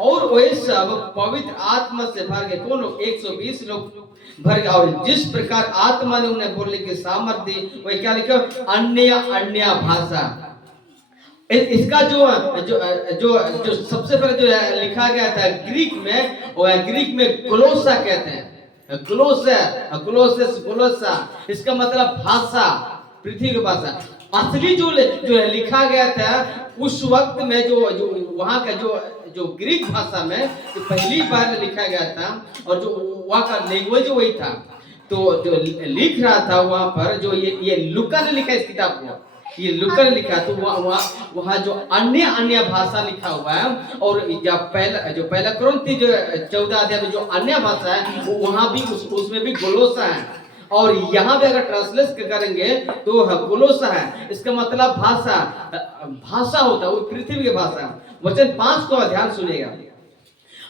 और वे सब पवित्र आत्मा से भर गए। कौन लोग? 120 लोग भर गए। और जिस प्रकार आत्मा ने उन्हें बोलने की सामर्थ्य दी, वही क्या लिखा? अन्य अन्य भाषा। इसका जो जो जो जो सबसे पहले जो लिखा गया था ग्रीक में, वो ग्रीक में ग्लोसा कहते हैं। ग्लोसा, ग्लोसेस, ग्लोसा, इसका मतलब भाषा, पृथ्वी की भाषा। असली जो जो लिखा गया था उस वक्त में, जो वहां का जो ग्रीक भाषा में जो पहली बार लिखा गया था, और जो वहां का लैंग्वेज वही था। तो जो लिख रहा था वहां पर, जो ये लूका ने लिखा इस किताब को, ये लूका ने लिखा, तो वहाँ जो अन्य अन्य भाषा लिखा हुआ है। और जब पहला कुरिन्थी जो 14 अध्याय में जो अन्य भाषा है, वो वहां भी उसमें भी गोलोसा है। और यहाँ पे अगर ट्रांसलेट करेंगे तो गोलोसा है, इसका मतलब भाषा, भाषा होता है वो पृथ्वी की भाषा। वचन 5 को ध्यान सुनिएगा।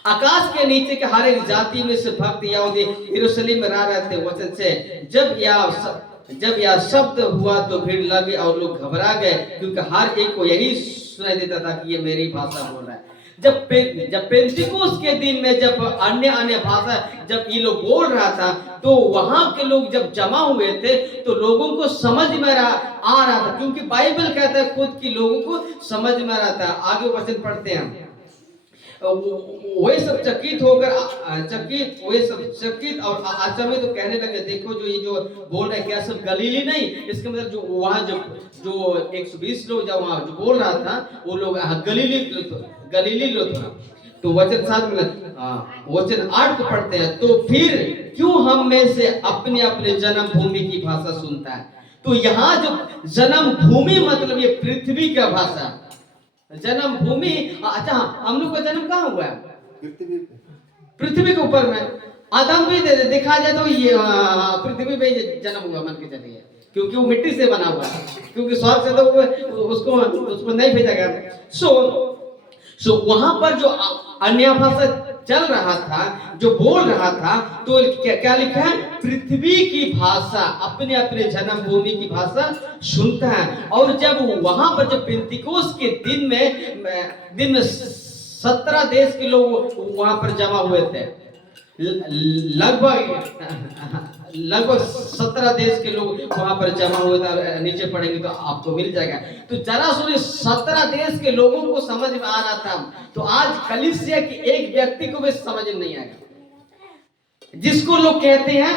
आकाश के नीचे के हर एक जाति में से भक्त यहूदी यरूशलेम में रह रहे थे। वचन से जब यह शब्द हुआ तो भीड़ लगी और लोग घबरा गए, क्योंकि हर एक को यही सुनाई देता था कि ये मेरी भाषा बोल रहा है। जब पेंतिकोस्त के दिन में जब अन्य अन्य भाषा जब ये लोग बोल रहा था, तो वहां के लोग जब जमा हुए थे तो लोगों को समझ में आ रहा था, क्योंकि बाइबल कहता है खुद की लोगों को समझ में आ रहा था। आगे वचन पढ़ते हैं। वे सब चकित होकर चकित और अचंभित तो कहने लगे, देखो जो ये जो बोल रहे क्या सब गलीली नहीं? इसका मतलब जो वहां जो 120 लोग जब वहां जो बोल रहा था वो लोग गलीली लोग था। तो वचन 7 में वचन 8 को पढ़ते हैं। तो फिर क्यों हम में से अपने अपने जन्म भूमि की भाषा सुनता है? तो यहाँ जो जन्म भूमि मतलब ये पृथ्वी का भाषा, जन्म भूमि। अच्छा, हम लोग का जन्म कहाँ हुआ है? पृथ्वी के ऊपर में। आदम भी देखा जाए तो ये पृथ्वी पे जन्म हुआ, मान के चलिए, क्योंकि वो मिट्टी से बना हुआ है, क्योंकि स्वर्ग से तो उसको नहीं भेजा गया। सो वहां पर जो अन्य भाषा चल रहा था, जो बोल रहा था, तो क्या लिखा है? पृथ्वी की भाषा, अपने अपने जन्मभूमि की भाषा सुनता है। और जब वहां पर जब पेंतिकोस्त के दिन में 17 देश के लोग वहां पर जमा हुए थे, लगभग 17 देश के लोग वहां पर जमा हुए थे। नीचे पढ़ेंगे तो आपको मिल जाएगा। तो जरा सुनिए, 17 देश के लोगों को समझ में आ रहा था। तो आज कलीसिया के एक व्यक्ति को भी समझ में नहीं आएगा, जिसको लोग कहते हैं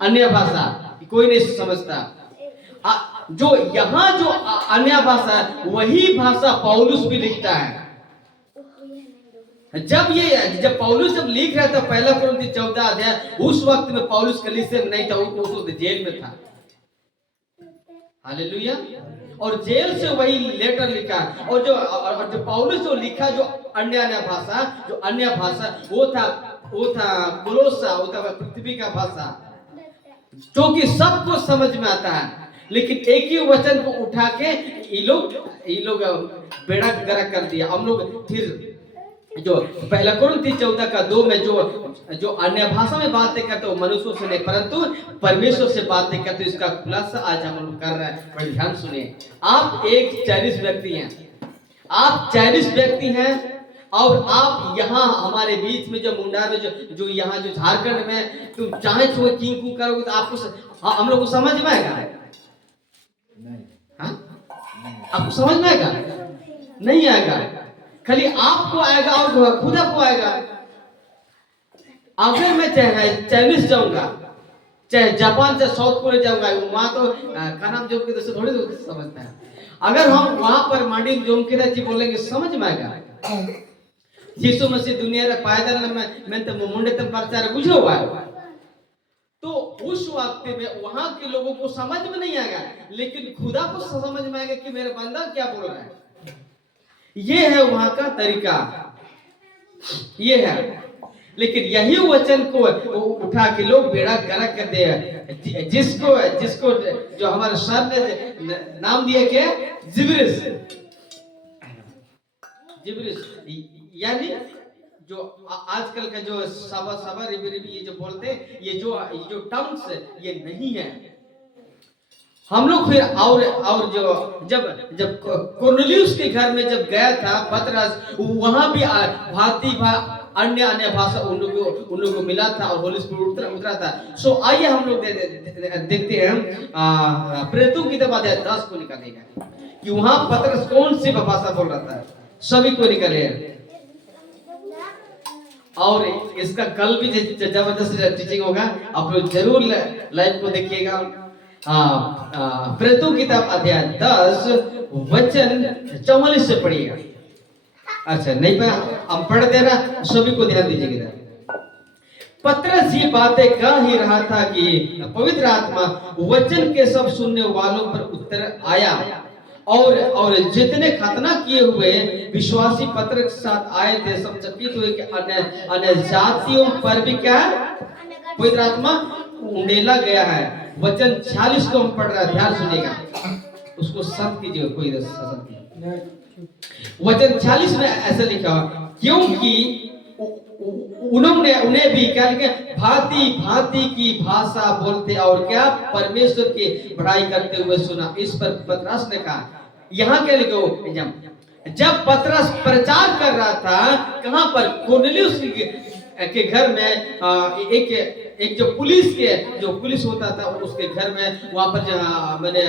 अन्य भाषा, कोई नहीं समझता। जो यहाँ जो अन्य भाषा है, वही भाषा पौलुस भी लिखता है। जब पौलुस जब लिख रहा था पहला कुरिन्थी 14 अध्याय, उस वक्त में पौलुस कलीसिया में नहीं था, वो जेल में था। हालेलुया। और जेल से वही लेटर लिखा। और जो पौलुस जो लिखा, जो अन्य भाषा वो था कोलोसा, वो था पृथ्वी का भाषा, जो कि सबको समझ में आता है। लेकिन एक ही वचन को उठा के ये लोग बेड़ा गर्क कर दिया। हम लोग फिर जो पहला कुरिन्थी 14 का 2 में जो अन्य भाषा में बातें करते हो मनुष्यों से नहीं परंतु परमेश्वर से बातें करते, इसका खुलासा आज हम लोग कर रहे हैं। बड़े ध्यान सुनिए। आप एक चाइनीज व्यक्ति हैं, आप चाइनीज व्यक्ति हैं, और आप यहाँ हमारे बीच में जो मुंडा में जो यहाँ जो झारखंड में तुम चाहे तो किंग करोगे तो आपको हम लोग को समझ में आएगा? आपको समझ में आएगा? नहीं आएगा। खाली आपको आएगा और खुदा को आएगा। अगर मैं चाहे चाइनीज जाऊंगा, चाहे जापान से साउथ कोरिया जाऊंगा, वहां तो खाना जोम के दोस्तों थोड़ी समझता है। अगर हम वहां पर मांडी जोम के जी बोलेंगे, समझ में आएगा? यीशु मसीह दुनिया रे पैदल में तो मुंडे तक प्रचार बुझो हुआ है। तो उस वक्त में वहां के लोगों को समझ में नहीं आएगा, लेकिन खुदा को समझ में आएगा कि मेरा बंदा क्या बोल रहा है। ये है वहां का तरीका, ये है। लेकिन यही वचन को उठा के लोग बेड़ा गर्क कर दे। जिसको जो हमारे सर ने नाम दिया क्या? जिब्रिस, यानी जो आजकल का जो सबर ये जो बोलते हैं, ये जो टर्म्स ये नहीं है। हम लोग फिर और जो जब जब कोर्नेलियुस के घर में जब गया था पतरस, वहां भी भांति अन्य अन्य भाषा उन लोगों को मिला था और होली स्पिरिट उतरा था। सो आइए हम लोग देखते हैं प्रेरितों की किताब अध्याय 10 को निकालेगा कि वहां पतरस कौन सी भाषा बोल रहा था। सभी को निकाले और इसका कल भी जबरदस्त टीचिंग होगा, आप लोग जरूर लाइव को देखिएगा। प्रेरितों की किताब अध्याय 10 वचन 44 से पढ़िएगा। अच्छा नहीं पर हम पढ़ दे रहा, सभी को ध्यान दीजिएगा। पतरस ये बातें कह ही रहा था कि पवित्र आत्मा वचन के सब सुनने वालों पर उतर आया और जितने खतना किए हुए विश्वासी पत्र के साथ आए थे सब चकित हुए कि अन्य जातियों पर भी क्या पवित्र आत्मा उंडेला गया है। वचन 46 को हम पढ़ रहे हैं, ध्यान सुनिएगा, उसको सब कीजिए, कोई वचन 46 में ऐसा लिखा क्योंकि उन्हें भी क्या लिखे भांति भांति की भाषा बोलते और क्या परमेश्वर की बड़ाई करते हुए सुना। इस पर पतरस ने कहा, यहाँ क्या लिखे, जब पतरस प्रचार कर रहा था कहां पर, कोर्नेलियुस के घर में एक जो पुलिस होता था उसके घर में, वहां पर मैंने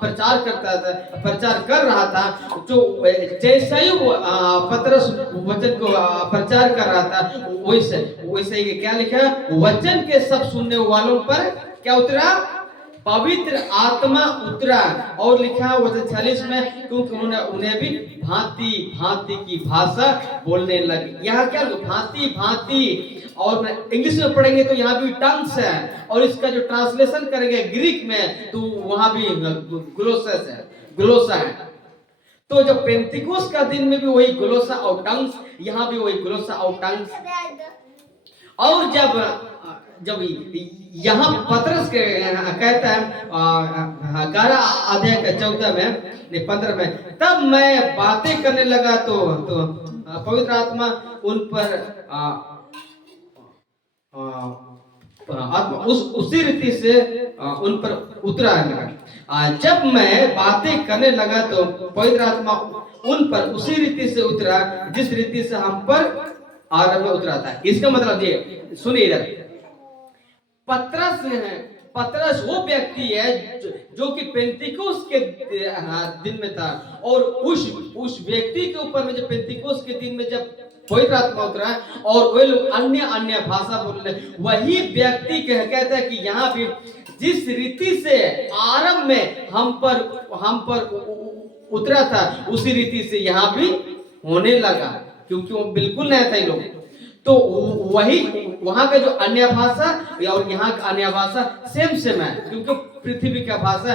प्रचार कर रहा था। जो जैसे ही पतरस वचन को प्रचार कर रहा था वैसे ही क्या लिखा, वचन के सब सुनने वालों पर क्या उतरा, पवित्र आत्मा उतरा। और लिखा वचन 46 में क्योंकि उन्हें भी भांति भांति की भाषा बोलने लगे। यहाँ क्या भांति भांति, और इंग्लिश में पढ़ेंगे तो यहाँ भी टंग्स है, और इसका जो ट्रांसलेशन करेंगे ग्रीक में तो वहां भी ग्लोसा है। तो जब पेंतिकोस का दिन में भी वही ग्लोसा और टंग्स, यहाँ भी वही ग्लोसा और टंग्स। और जब यहाँ पतरस कहता है 11 अध्याय का 14 में 15 में, तब मैं बातें करने लगा तो पवित्र आत्मा उन पर आत्मा उसी रीति से उन पर उतरा लगा। जब मैं बातें करने लगा तो पवित्र आत्मा उन पर उसी रीति से उतरा जिस रीति से हम पर आरंभ में उतरा था। इसका मतलब ये सुनिए, इधर पतरस वो व्यक्ति है जो कि पेंतिकोस के दिन में था, और उस व्यक्ति के ऊपर में जब पेंतिकोस के दिन में जब पवित्र आत्मा उतरा और वे लोग अन्य भाषा बोल रहे, वही व्यक्ति कहता है कि यहाँ भी जिस रीति से आरंभ में हम पर उतरा था उसी रीति से यहाँ भी होने लगा, क्योंकि वो बिल्कुल नया था ये लोग। तो वही वहां का जो अन्य भाषा और यहाँ का अन्य भाषा सेम है, क्योंकि पृथ्वी का भाषा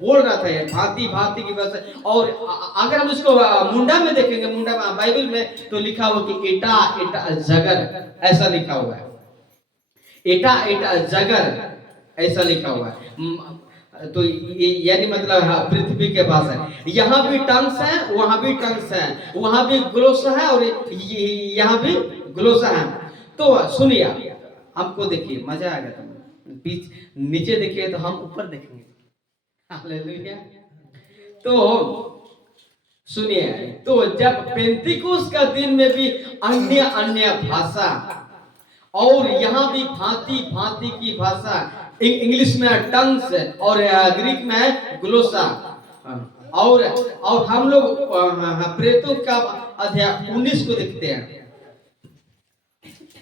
बोल रहा था ये भांति भांति की भाषा। और अगर हम इसको मुंडा में देखेंगे, मुंडा बाइबल में तो लिखा हुआ कि एटा एटा जगर, ऐसा लिखा हुआ है, एटा एटा जगर ऐसा लिखा हुआ है। तो यानी मतलब पृथ्वी के पास है। यहाँ भी टंग्स है, वहां भी टंग्स है, वहां भी ग्लोसा है और यहाँ भी ग्लोसा है। तो सुनिए, हमको देखिए मजा आएगा, तुम बीच नीचे देखिए तो हम ऊपर देखेंगे। हालेलुया। तो सुनिए, तो जब पेंतिकोस का दिन में भी अन्य भाषा और यहाँ भी भांति भांति की भाषा, इंग्लिश में टंग्स और ग्रीक में ग्लोसा। और हम लोग प्रेरितों का अध्याय 19 को देखते हैं।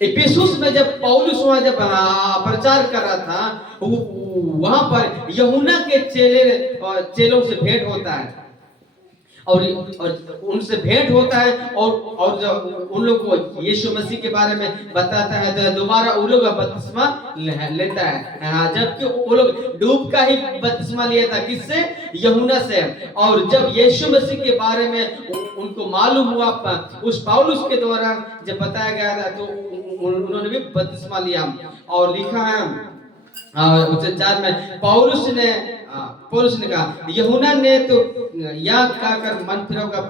इफिसुस में जब पौलुस वहां जब प्रचार कर रहा था, वहां पर यूहन्ना के चेलों से भेंट होता है और उनसे भेंट होता है और जब उन लोग को यीशु मसीह के बारे में बताता है तो दोबारा वो लोग बपतिस्मा लेता है, जबकि वो लोग डूब का ही बपतिस्मा लिया था, किससे, यूहन्ना से। और जब यीशु मसीह के बारे में उनको मालूम हुआ उस पौलुस के द्वारा जब बताया गया था तो उन्होंने भी बपतिस्मा लिया। और लिखा है वचन 4 में पौलुस ने कहा, यूहन्ना ने तो यह कहकर मन फिराव का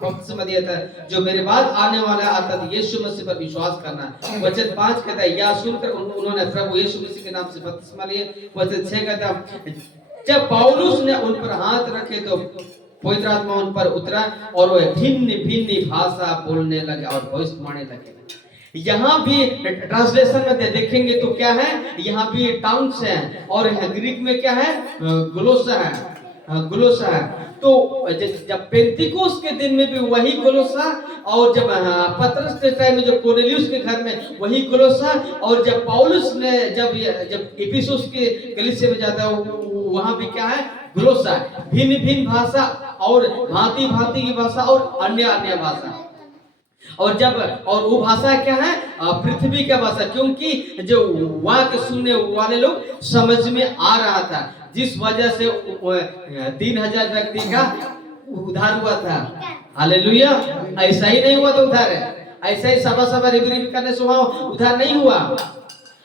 बपतिस्मा दिया था, जो मेरे बाद आने वाला अर्थात यीशु मसीह पर विश्वास करना। वचन 5 कहता है, यह सुनकर उन्होंने प्रभु यीशु मसीह के नाम से बपतिस्मा लिया। वचन 6 कहता है, जब पौलुस ने उन पर हाथ रखे तो पवित्र आत्मा उन पर उतरा और वे भिन्न भिन्न भाषा बोलने लगे और भविष्यवाणी लगे। यहाँ भी ट्रांसलेशन में देखेंगे तो क्या है, यहाँ भी टाउन्स है और ग्रीक में क्या है, ग्लोसा है, ग्लोसा है। तो जब पेंतिकोस के दिन में भी वही ग्लोसा, और जब पतरस के टाइम में जो कोर्नेलियुस के घर में वही ग्लोसा, और जब पौलुस ने जब इफिसुस के कलीसिया में जाता है वहां भी क्या है, ग्लोसा। भिन्न भिन्न भाषा और भांति भांति की भाषा और अन्य अन्य भाषा। और वो भाषा क्या है, पृथ्वी का भाषा, क्योंकि जो वहां के सुनने वाले लोग समझ में आ रहा था, जिस वजह से 3000 व्यक्ति का उद्धार हुआ था। हालेलुया। ऐसा ही नहीं हुआ तो उद्धार है, ऐसा ही सभा रिबरी करने से उद्धार नहीं हुआ।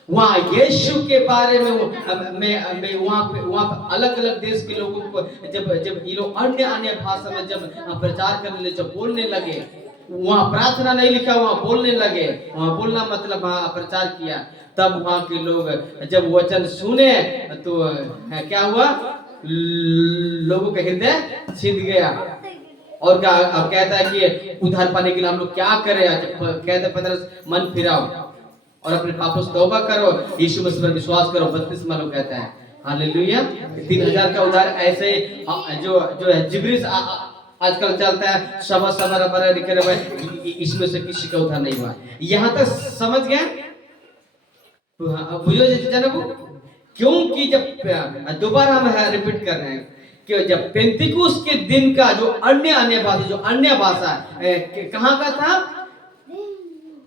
वहाँ यीशु के बारे में वहाँ पे अलग अलग देश के लोगों को जब ये लोग अन्य अन्य भाषा में जब प्रचार करने लगे, जब बोलने लगे, वहाँ प्रार्थना नहीं लिखा, वहाँ बोलने लगे, वहाँ बोलना मतलब वहाँ प्रचार किया, तब वहाँ के लोग जब वचन सुने तो क्या हुआ, लोगों का हृदय छिद गया। और क्या अब कहता है कि उद्धार पाने के लिए हम लोग क्या करें, कहते पतरस मन फिराओ और अपने पापों से तौबा करो, यीशु मसीह पर विश्वास करो, बपतिस्मा लो कहता है। हालेलुया। 3000 का उद्धार ऐसे जो है जिब्रिस आजकल चलता है, सभा लिखे रहे, इसमें से किसी का उद्धार नहीं हुआ। यहाँ तक समझ गए बुझो, क्योंकि जब दोबारा हम रिपीट कर रहे हैं कि जब पेंतिकुस के दिन का जो अन्य भाषा कहाँ का था,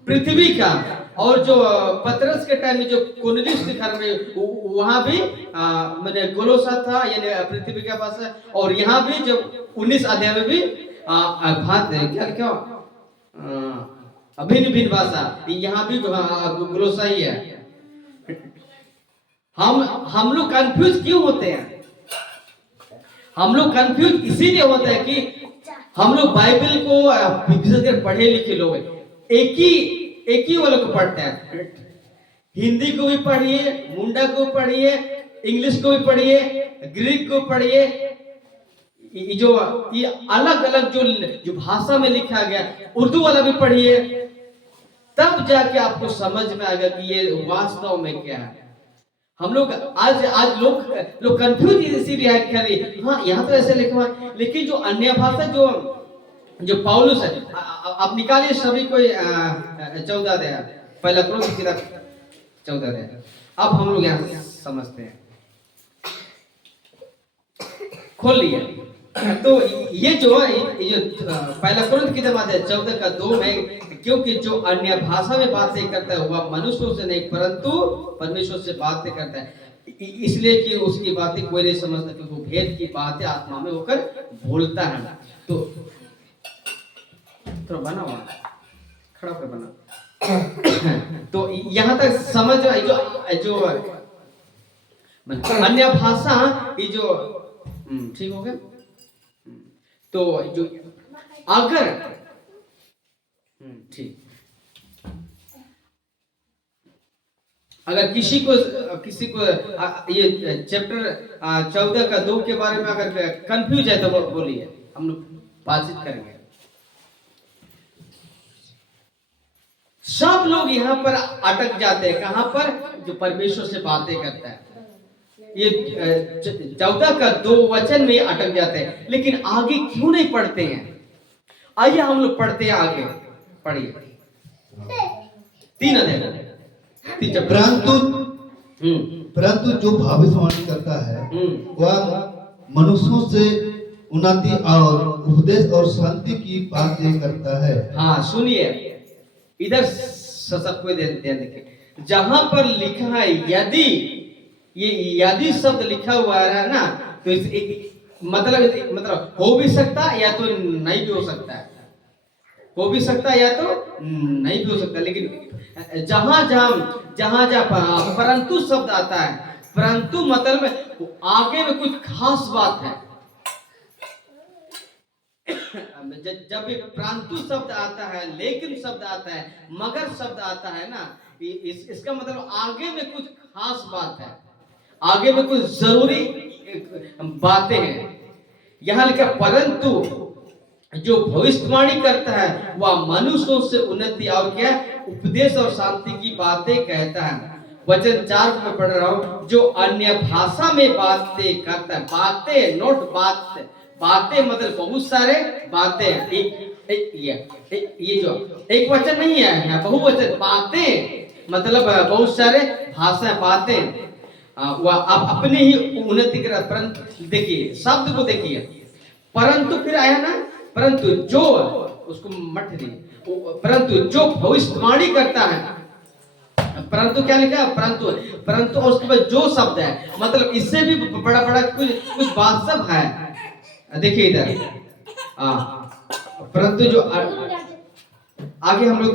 पृथ्वी का। और जो पतरस के टाइम में जो कोर्नेलियुस के घर में वहां भी मैंने गोलोसा था, यानी पृथ्वी का भाषा। और यहाँ भी जब 19 अध्याय में भी क्या भिन्न भिन्न भाषा, यहाँ भी गोलोसा ही है। हम लोग कंफ्यूज क्यों होते हैं? हम लोग कंफ्यूज इसीलिए होते हैं कि हम लोग बाइबल को विशेषकर पढ़े लिखे लोग एक ही वालों को पढ़ते हैं। हिंदी को भी पढ़िए, मुंडा को पढ़िए, इंग्लिश को भी पढ़िए, ग्रीक को पढ़िए, ये अलग अलग जो भाषा में लिखा गया, उर्दू वाला भी पढ़िए, तब जाके आपको समझ में आएगा कि ये वास्तव में क्या है। हम लोग आज लोग कंफ्यूज इसीलिए है कि हाँ यहाँ तो ऐसे लिखा हुआ, लेकिन जो अन्य भाषा जो पौलुस है, आप निकालिए सभी कोई 14 अध्याय, पहला कोरिन्थियों की किताब 14 अध्याय। अब हम लोग यहाँ समझते हैं, खोल लिए। तो ये जो पहला कोरिन्थियों की किताब 14 का 2 में, क्योंकि जो अन्य भाषा में बातें करता है वह मनुष्यों से नहीं परंतु परमेश्वर से बातें करता है, इसलिए कि उसकी बातें कोई नहीं समझता, क्योंकि वो भेद की बातें आत्मा में होकर बोलता है। तो बना हुआ खड़ा होकर बना। तो यहाँ तक समझ जो अन्य भाषा ये जो ठीक हो गया। तो जो अगर ठीक, अगर किसी को ये चैप्टर 14 का 2 के बारे में अगर कंफ्यूज है तो बोलिए, हम लोग बातचीत करेंगे। सब लोग यहाँ पर अटक जाते हैं, कहां पर, जो परमेश्वर से बातें करता है, ये 14 का 2 वचन में अटक जाते हैं, लेकिन आगे क्यों नहीं पढ़ते हैं? आइए हम लोग पढ़ते हैं आगे, पढ़िए 3 अध्याय। परंतु जो भविष्यवाणी करता है वह मनुष्यों से उन्नति और उपदेश और शांति की बातें करता है। हाँ सुनिए, इधर सबको ध्यान देखिए, जहां पर लिखा है यदि शब्द लिखा हुआ है ना, तो मतलब हो भी सकता या तो नहीं भी हो सकता है, हो भी सकता या तो नहीं भी हो सकता। लेकिन जहां परंतु शब्द आता है, परंतु मतलब आगे में कुछ खास बात है। जब भी परंतु शब्द आता है, लेकिन शब्द आता है, मगर शब्द आता है ना, इसका मतलब आगे में कुछ खास बात है, आगे में कुछ जरूरी बातें हैं। यहाँ लिखा परंतु जो भविष्यवाणी करता है वह मनुष्यों से उन्नति और क्या उपदेश और शांति की बातें कहता है। वचन 4 में पढ़ रहा हूं, जो अन्य भाषा में बातें करता है, बातें नोट बात, बातें मतलब बहुत सारे बातें, ये जो एक वचन नहीं है, बहुवचन बातें मतलब बहुत सारे भाषा बातें, वह अपनी ही उन्नति कर। परंतु देखिए शब्द को देखिए, परंतु फिर आया ना, परंतु जो उसको मत दी, परंतु जो भविष्यवाणी करता है, परंतु क्या लिखा है, परंतु परंतु और उसके बाद जो शब्द है, मतलब इससे भी बड़ा बड़ा कुछ बात सब है। देखिए इधर परंतु जो आगे हम लोग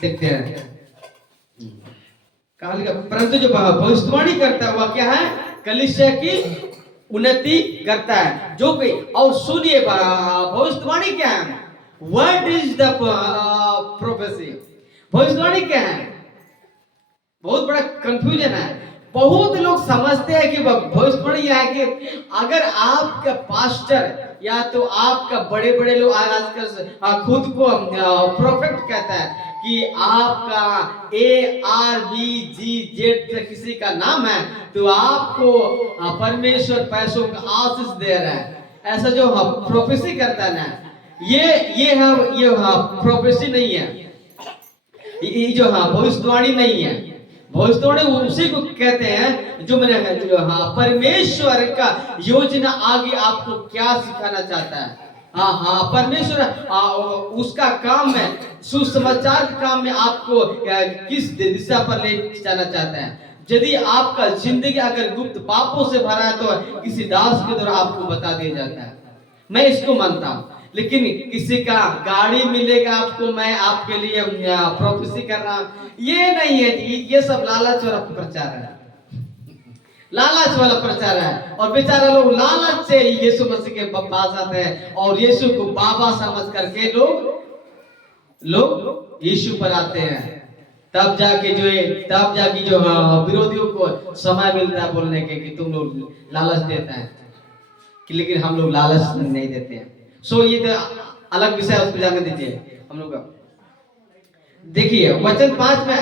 देखते हैं, कहा लिखा परंतु जो भविष्यवाणी करता है वह क्या है, कलीसिया की उन्नति करता है। जो कि और सुनिए भविष्यवाणी क्या है, व्हाट इज द प्रोफेसी, भविष्यवाणी क्या है, बहुत बड़ा कंफ्यूजन है। बहुत लोग समझते हैं कि भविष्यवाणी यह है कि अगर आपका पास्टर या तो आपका बड़े बड़े लोग आजकल खुद को प्रोफेट कहता है कि आपका ARBGZ किसी का नाम है तो आपको परमेश्वर पैसों का आशीष दे रहा है, ऐसा जो प्रोफेसी करता है ना, ये प्रोफेसी नहीं है, ये जो भविष्यवाणी नहीं है। भविष्यवाणी उसी को कहते हैं जो मैंने जो परमेश्वर का योजना आगे आपको क्या सिखाना चाहता है। परमेश्वर उसका काम है, सुसमाचार के काम में आपको किस दिशा पर ले जाना चाहता है। यदि आपका जिंदगी अगर गुप्त पापों से भरा है तो किसी दास के द्वारा आपको बता दिया जाता है, मैं इसको मानता हूं। लेकिन किसी का गाड़ी मिलेगा आपको, मैं आपके लिए प्रोफेसी कर रहा हूं, ये नहीं है जी, ये सब लालच वाला प्रचार है, लालच वाला प्रचार है। और बेचारा लोग लालच से यीशु मसीह के पास आते हैं और यीशु को बाबा समझ करके लोग यीशु पर आते हैं। तब जाके जो विरोधियों को समय मिलता है बोलने के कि तुम लोग लालच देता है, कि लेकिन हम लोग लालच नहीं देते हैं। सो ये तो अलग विषय, उसको जाने दीजिए हम लोग। देखिए वचन 5 में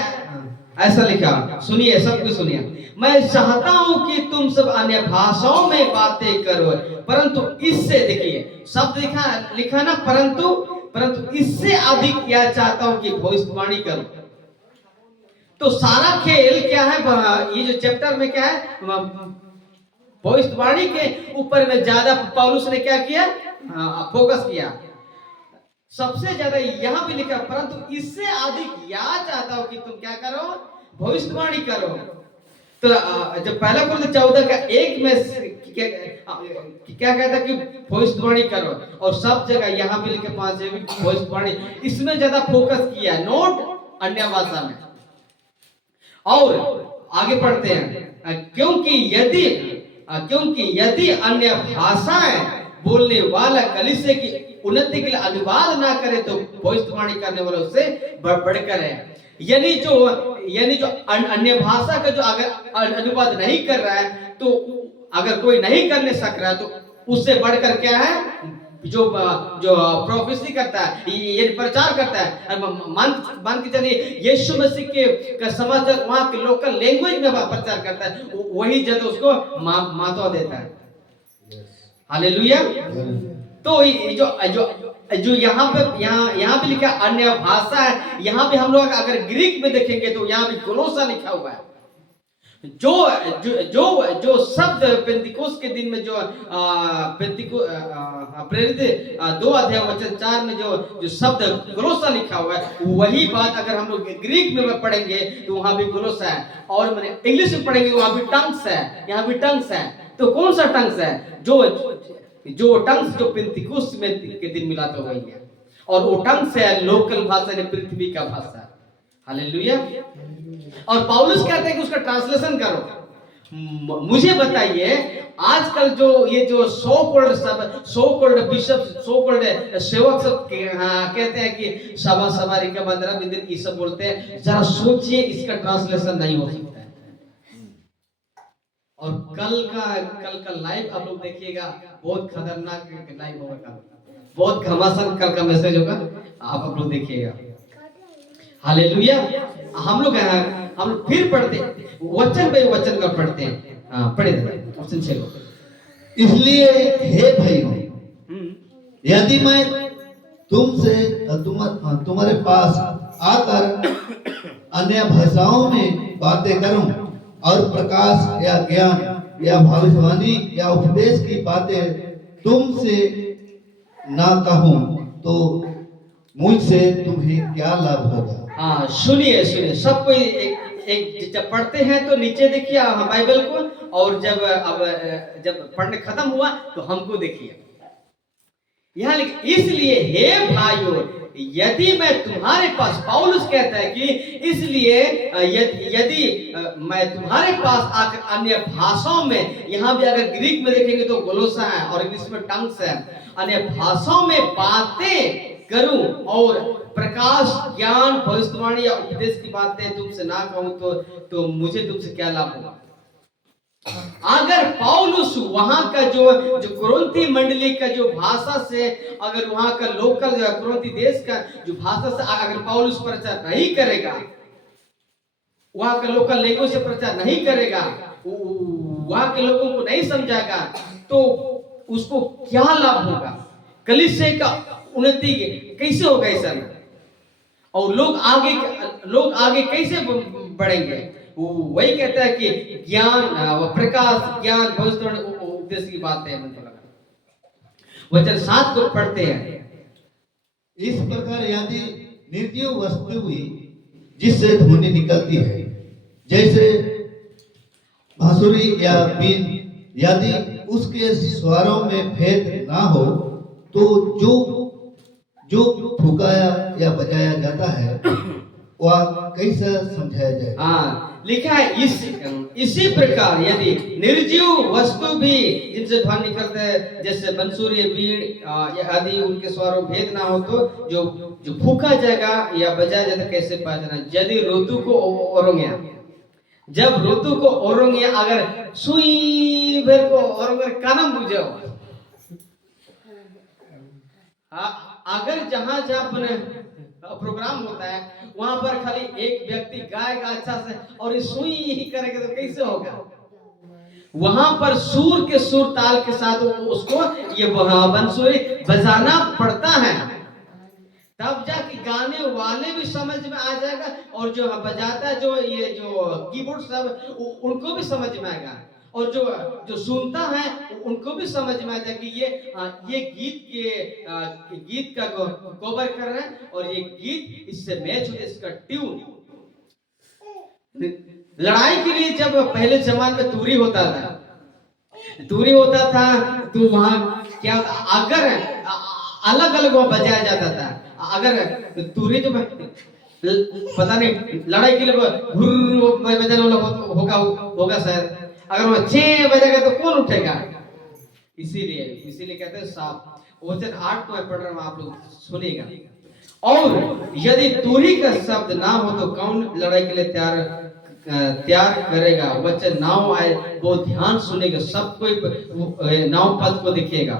ऐसा लिखा, सुनिए सब कुछ सुनिए, मैं चाहता हूं कि तुम सब अन्य भाषाओं में बातें करो, परंतु इससे, देखिए शब्द लिखा ना, परंतु इससे अधिक क्या चाहता हूं कि भविष्यवाणी करो। तो सारा खेल क्या है, ये जो चैप्टर में क्या है, भविष्यवाणी के ऊपर में ज्यादा पौलुस ने क्या किया, फोकस किया। सबसे ज्यादा यहाँ भी लिखा, परंतु इससे अधिक यह चाहता हूं कि तुम क्या करो, भविष्यवाणी करो। तो जब पहला कुरिन्थियों 14:1 में क्या कहता कि भविष्यवाणी करो, और सब जगह यहाँ भी लिखे 5 जगह भविष्यवाणी, इसमें ज्यादा फोकस किया, नोट अन्य भाषा में। और आगे पढ़ते हैं, क्योंकि यदि अन्य भाषाएं बोलने वाला कलीसिया की उन्नति के लिए अनुवाद ना करे तो भविष्यवाणी करने वाला उससे बढ़कर है। यानी जो अन्य भाषा का जो अगर अनुवाद नहीं कर रहा है, तो अगर कोई नहीं करने सक रहा है तो उससे बढ़कर क्या है, जो प्रोफेसी करता है, ये प्रचार करता है, मान के चलिए यीशु मसीह के समाचार वहां के लोकल लैंग्वेज में प्रचार करता है, वही जगह उसको महत्व देता है। हालेलुया। तो जो यहाँ पे लिखा अन्य भाषा है, यहाँ पे हम लोग अगर ग्रीक में देखेंगे तो यहाँ पे गोलोसा लिखा हुआ है। जो शब्द पेंतिकोस्त के दिन में जो प्रेरित 2 अध्याय वचन 4 में जो शब्द गोलोसा लिखा हुआ है, वही बात अगर हम लोग ग्रीक में पढ़ेंगे तो वहां भी गोलोसा है, और मैंने इंग्लिश में पढ़ेंगे वहां भी टंग्स है, यहाँ भी टंग्स है। तो कौन सा टंग्स है, जो टंग्स जो पेंतिकोस्त में के दिन मिला तो वही है, और वो टंग्स है लोकल भाषा, पृथ्वी का भाषा। हालेलुया। और पौलुस कहते हैं कि उसका ट्रांसलेशन करो। मुझे बताइए आजकल जो so called bishop, so called सेवक सब कहते हैं कि सभा सवारी का 15 दिन ये सब बोलते हैं, जरा सोचिए इसका ट्रांसलेशन नहीं हो सकता है। और कल का लाइव आप लोग देखिएगा, बहुत खतरनाक लाइव होगा कल, बहुत घमासान कल का मैसेज होगा, आप लोग देखिएगा। हालेलुया। हम लोग फिर पढ़ते वचन पे वचन का पढ़ते हैं। हाँ, पढ़े वचन 6 को। इसलिए हे भाइयों, यदि मैं तुमसे तुम्हारे पास आकर अन्य भाषाओं में बातें करूं और प्रकाश या ज्ञान या भविष्यवाणी या उपदेश की बातें तुमसे ना कहूं तो मुझसे तुम्हें क्या लाभ होगा? हाँ, सुनिए सुनिए, सब कोई एक जब पढ़ते हैं तो नीचे देखिए बाइबल को, और जब पढ़ने खत्म हुआ तो हमको देखिए। यहाँ लिखे, इसलिए हे भाइयों, यदि मैं तुम्हारे पास, पौलुस कहता है कि इसलिए यदि मैं तुम्हारे पास आकर अन्य भाषाओं में, यहाँ भी अगर ग्रीक में देखेंगे तो गोलोसा है और इंग्लिश में टंग्स है, अन्य भाषाओं में बातें करूं और प्रकाश ज्ञान भविष्यवाणी या उपदेश की बातें तुमसे ना कहूं तो मुझे तुमसे क्या लाभ होगा? अगर पौलुस वहां का जो कुरिन्थी मंडली का जो भाषा से, अगर वहां का लोकल कुरिन्थी देश का जो भाषा से अगर पौलुस प्रचार नहीं करेगा, वहां का लोकल लैंग्वेज से प्रचार नहीं करेगा, वहां के लोगों को नहीं समझाएगा, तो उसको क्या लाभ होगा? कलीसिया का उन्नति कैसे होगा ऐसा में? और लोग आगे कैसे बढ़ेंगे? वही कहता है कि ज्ञान प्रकाश ज्ञान भविष्यवाणी उपदेश की बात है। वचन 7 को पढ़ते हैं। इस प्रकार यदि निर्जीव वस्तु हुई जिससे ध्वनि निकलती है, जैसे बांसुरी या बीन, यदि उसके स्वरों में भेद ना हो तो जो फुकाया या बजाया जाता है वह कैसे समझाया जाए? हाँ, लिखा है इसी प्रकार यदि निर्जीव वस्तु भी जिनसे ध्वनि निकलते हैं, जैसे बंसुरी बीन आदि, उनके स्वरों भेद ना हो तो जो फूका जाएगा या बजाया जाता कैसे पहचाना? यदि ऋतु को ओरोंगे, जब ऋतु को ओरोंगे, अगर सुई भर को ओरोंगे कानम बुझाओ, अगर जहां प्रोग्राम होता है वहां पर खाली एक व्यक्ति गाएगा अच्छा से और सुई ही करेगा तो कैसे होगा? वहां पर सुर के सुर ताल के साथ उसको ये बंसुरी बजाना पड़ता है, तब जाके गाने वाले भी समझ में आ जाएगा, और जो बजाता है जो कीबोर्ड सब उनको भी समझ में आएगा, और जो सुनता है उनको भी समझ में आ जाए कि ये गीत का कवर कर रहे हैं और ये गीत इससे मैच होता है, इसका ट्यून। लड़ाई के लिए जब पहले जमाने में तुरी होता था तो वहां क्या होता, अगर अलग अलग वहां बजाया जाता था, अगर तुरी जो पता नहीं लड़ाई के लिए बजाने वाला होगा शायद, अगर वो 6 बजेगा तो कौन उठेगा? इसीलिए कहते हैं साफ। वचन 8 को मैं पढ़ रहा हूं, आप लोग सुनिएगा। और यदि तुरी का शब्द ना हो तो कौन लड़ाई के लिए तैयार करेगा? वचन 9 आए, वो ध्यान सुनेगा, सब कोई 9 पद को देखिएगा।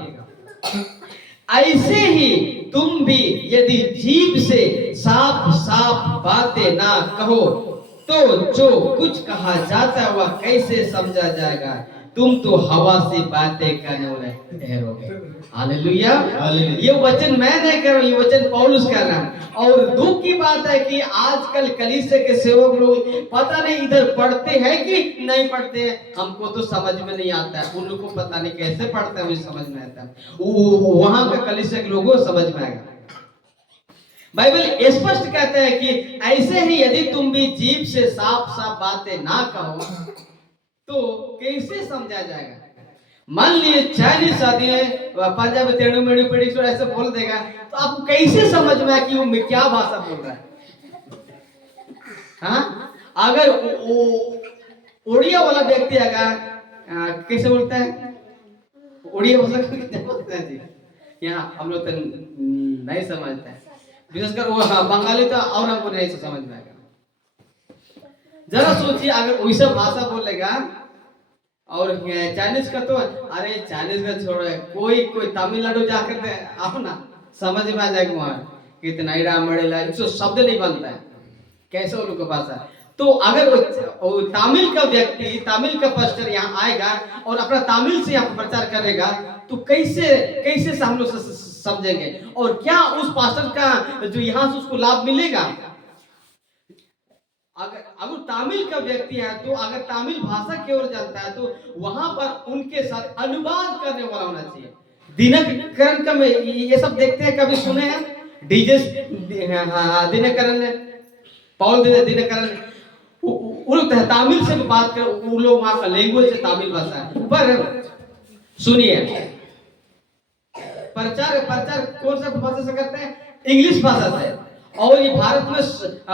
ऐसे ही तुम भी यदि जीभ से साफ बातें ना कहो तो जो कुछ कहा जाता है वह कैसे समझा जाएगा? तुम तो हवा से बातें करने वाले ठहरोगे। हालेलुया। ये वचन मैं नहीं कर रहा हूं, ये वचन पौलुस कर रहा है। और दुख की बात है कि आजकल कलीसिया के सेवक लोग पता नहीं इधर पढ़ते हैं कि नहीं पढ़ते हैं, हमको तो समझ में नहीं आता है, उन लोग को पता नहीं कैसे पढ़ते हैं, मुझे समझ में आता है, वहां का कलीसिया के लोगों को समझ में आएगा। बाइबल स्पष्ट कहते हैं कि ऐसे ही यदि तुम भी जीभ से साफ बातें ना कहो तो कैसे समझा जाएगा? मान लिए चाइनीज आदमी है, पंजाबी तेलुगु मीडियम पीढ़ी ऐसे बोल देगा तो आपको कैसे समझ में आए कि वो क्या भाषा बोल रहा है? हाँ, अगर उड़िया वाला व्यक्ति अगर कैसे बोलता है, उड़िया भाषा कैसे बोलता है जी, यहाँ हम लोग तो नहीं समझते हैं, विशेषकर वो बंगाली तो और हमको नहीं समझ में आएगा। जरा सोचिए, अगर वैसा भाषा बोलेगा और चाइनीज का तो अरे चाइनीज का छोड़ो, कोई कोई तमिलनाडु जाकर आओ ना, समझ में आ जाएगा वहां कितना इड़ा मड़ेला इसको शब्द नहीं बनता है, कैसे वो लोग के पास है। तो अगर वो तमिल का व्यक्ति, तमिल का पास्टर यहाँ आएगा और अपना तमिल से यहाँ प्रचार करेगा, तो कैसे कैसे से हम लोग समझेंगे, और क्या उस पास्टर का जो यहाँ से उसको लाभ मिलेगा। अगर अगर तमिल का व्यक्ति है तो अगर तमिल भाषा की ओर जानता है तो वहां पर उनके साथ अनुवाद करने वाला होना चाहिए। दिनकरन का में ये सब देखते हैं, कभी सुने हैं डीजे दिनकरन, पॉल दिनकरन, वो लोग तमिल से बात कर, वो लोग वहां का लैंग्वेज है तमिल भाषा है। पर सुनिए, प्रचार प्रचार कौन सा भाषा से करते हैं, इंग्लिश भाषा से। और ये भारत में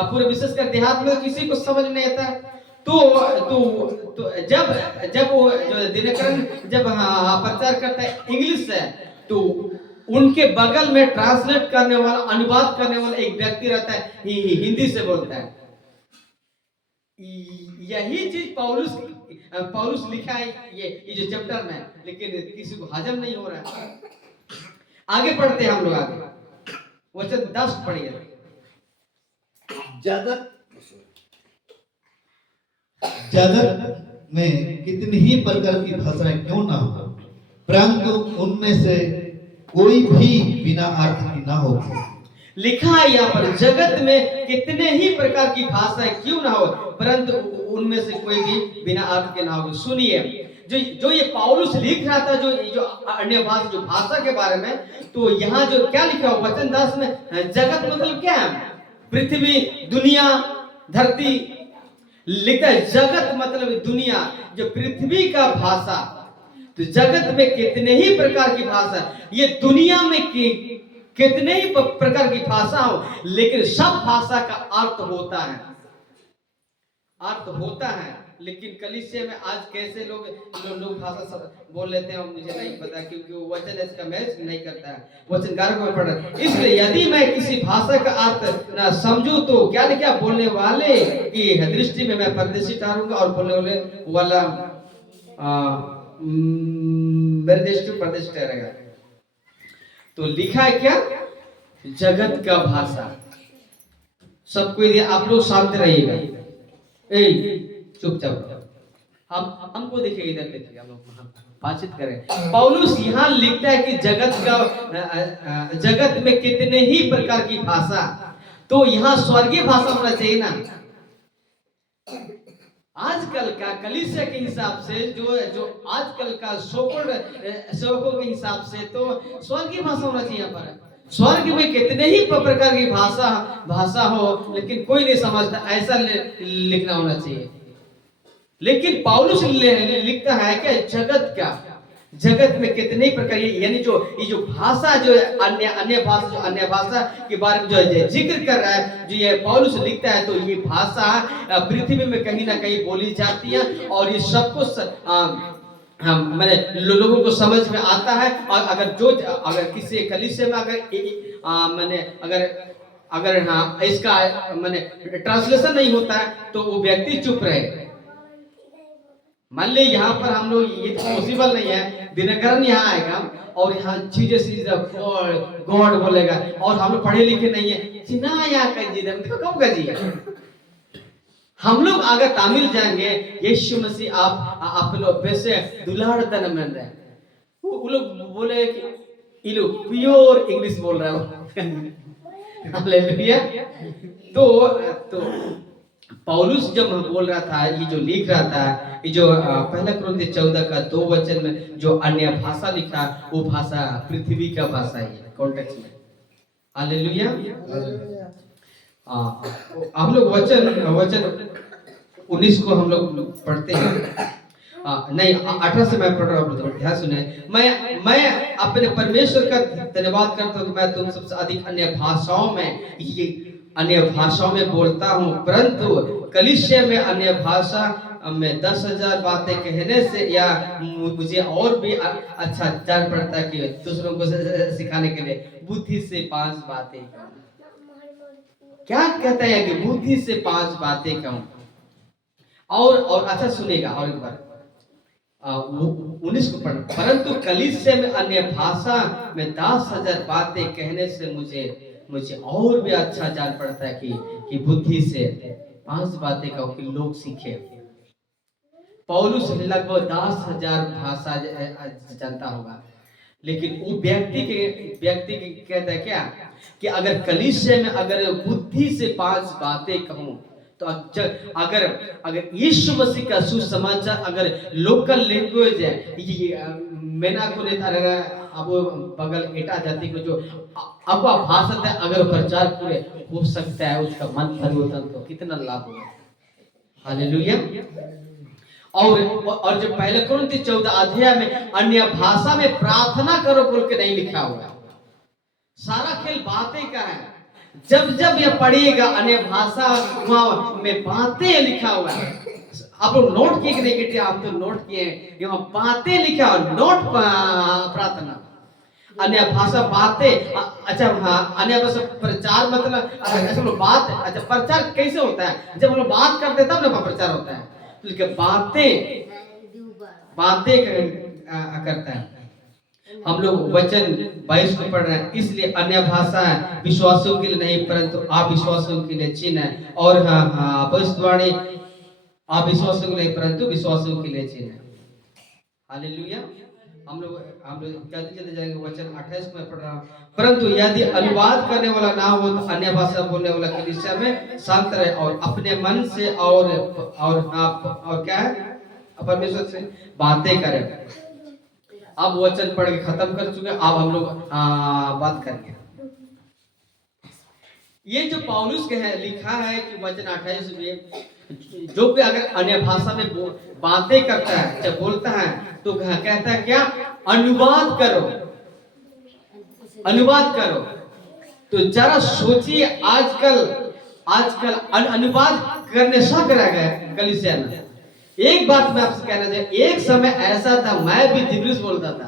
पूरे विशेषकर देहात में किसी को समझ नहीं आता। तो जब जब वो जो दिनकरन जब प्रचार करता है इंग्लिश से, तो उनके बगल में ट्रांसलेट करने वाला, अनुवाद करने वाला एक व्यक्ति रहता है, हिंदी से बोलता है। यही चीज पौलुस लिखा है ये जो चैप्टर में, लेकिन किसी को हजम नहीं हो रहा है। आगे पढ़ते हैं हम लोग, आगे वचन 10 पढ़िए। जगत में कितनी ही प्रकार की भाषाएं क्यों ना हो, परंतु उनमें से कोई भी बिना अर्थ की ना हो। लिखा है यहाँ पर, जगत में कितने ही प्रकार की भाषाएं क्यों ना हो, परंतु उनमें से कोई भी बिना अर्थ के ना हो। सुनिए, जो ये पौलुस लिख रहा था, जो अन्य भाषा, जो भाषा के बारे में, तो यहाँ जो क्या लिखा हो वचन 10 में, जगत मतलब क्या है, पृथ्वी, दुनिया, धरती। लिखा है जगत मतलब दुनिया, जो पृथ्वी का भाषा। तो जगत में कितने ही प्रकार की भाषा, ये दुनिया में कितने ही प्रकार की भाषा हो, लेकिन सब भाषा का अर्थ होता है, अर्थ होता है। लेकिन कलीसिया में आज कैसे लोग भाषा सब बोल लेते हैं, मुझे नहीं पता, क्योंकि वो वचन इसका मैच नहीं करता है, वचन कारक में पढ़ रहा है। इसलिए यदि मैं किसी भाषा का अर्थ ना समझूं तो क्या न क्या बोलने वाले की दृष्टि में मैं परदेशी ठहरूंगा, और बोलने वाला मेरे देश में परदेशी ठहरेगा। तो लिखा है क्या, जगत का भाषा। सबको आप लोग शांत रहिएगा, चुपचाप, हम हमको देखिए, इधर देखिए, हम लोग बातचीत करें। पौलुस यहाँ लिखता है कि जगत में कितने ही प्रकार की भाषा, तो यहाँ स्वर्गीय भाषा होना चाहिए ना। आजकल का कलीसिया के हिसाब से, जो आजकल का सेवकों के हिसाब से, तो स्वर्गीय भाषा होना चाहिए। यहाँ पर स्वर्ग में कितने ही प्रकार की भाषा हो, लेकिन कोई नहीं समझता, ऐसा लिखना होना चाहिए। लेकिन पौलुस लिखता है कि जगत में कितने ही प्रकार, यानी ये जो भाषा, जो अन्य भाषा के बारे में जो जिक्र कर रहा है, जो ये पौलुस लिखता है, तो ये भाषा पृथ्वी में कहीं ना कहीं बोली जाती है, और ये सबको मैंने लोगों को समझ में आता है। और अगर किसी कलीसिया में अगर इसका मैंने ट्रांसलेशन नहीं होता है, तो वो व्यक्ति चुप रहे। मान ली यहाँ पर हम लोग, ये पॉसिबल नहीं है, दिनकरन यहाँ आएगा और यहाँ गॉड बोलेगा, और हम लोग पढ़े लिखे नहीं है, चिना यहाँ कब जी। हम लोग अगर तमिल जाएंगे, यीशु मसीह आप लोग वैसे दुलार तन में रहे, वो लोग बोले कि ये लोग प्योर इंग्लिश बोल रहा है। हालेलुया। तो पौलुस जब बोल रहा था, ये जो लिख रहा था, ये जो पहला कुरिन्थियों 14 का 2 वचन में जो अन्य भाषा लिखा, वो भाषा पृथ्वी का भाषा है कॉन्टेक्स्ट में। हालेलुया। हम लोग वचन 19 को हम लोग पढ़ते हैं, नहीं 18 से मैं पढ़ रहा हूँ, ध्यान सुने। मैं अपने परमेश्वर का धन्यवाद करता हूँ कि मैं तुम सबसे अधिक अन्य भाषाओं में बोलता हूँ, परंतु कलीसिया में अन्य भाषा में 10,000 बातें कहने से या मुझे और भी अच्छा जान पड़ता है कि दूसरों को सिखाने के लिए बुद्धि से 5 बातें। क्या कहता है कि बुद्धि से 5 बातें कहूं। और अच्छा सुनेगा, और एक बार, वो 19 को पढ़, परंतु कलीसिया में अन्य भाषा में 10,000 बातें कहने से मुझे और भी अच्छा जान पड़ता है कि बुद्धि से 5 बातें कहो कि लोग सीखे। पौलुस लगभग 10,000 भाषा जानता होगा, लेकिन वो व्यक्ति के कहता है क्या कि अगर कलीसिया में अगर बुद्धि से 5 बातें कहूं, तो अगर यीशु मसीह का सुसमाचार अगर लोकल लैंग्वेज है, ये मैंने को नहीं था अब बगल एटा जाति को जो अब भाषा है, अगर प्रचार पूरे हो सकता है, उसका मन परिवर्तन तो कितना लाभ होगा। हालेलुया। और जो पहले कुरिन्थी 14 अध्याय में अन्य भाषा में प्रार्थना करो बोल के नहीं लिखा हुआ, सारा खेल बातें का है। जब यह पढ़िएगा अन्य भाषा में बातें लिखा हुआ है। आप लोग नोट किए कि नहीं किए? आप तो नोट किए, यहाँ बातें लिखा हुआ, नोट प्रार्थना, अन्य भाषा बातें। अच्छा हाँ, अन्य भाषा प्रचार मतलब ऐसा बात। अच्छा प्रचार कैसे होता है? जब हम लोग बात करते तब ना प्रचार होता है। तो बातें करता है। हम लोग वचन 22 को पढ़ रहे हैं, इसलिए अन्य भाषा विश्वासियों के लिए नहीं परंतु अविश्वासियों के लिए चिन्ह है, और भविष्यवाणी अविश्वासियों के लिए परंतु विश्वासियों के लिए चिन्ह है। हालेलुया। हम लोग चलते जाएंगे। वचन 28 में पढ़ रहा हूं, परंतु यदि अनुवाद करने वाला ना हो तो अन्य भाषा बोलने वाला कलीसिया में शांत रहे और अपने मन से और क्या है, परमेश्वर से बातें करें। अब वचन पढ़ के खत्म कर चुके, अब हम लोग बात करेंगे। ये जो पौलुस के है लिखा है कि वचन 28 में जो भी अगर अन्य भाषा में बातें करता है, जब बोलता है तो कहता है क्या? अनुवाद करो, अनुवाद करो। तो जरा सोचिए, आजकल अनुवाद करने शौक रह गए कलीसिया में। एक बात मैं आपसे कहना चाहिए, एक समय ऐसा था मैं भी दिब्रिस बोलता था,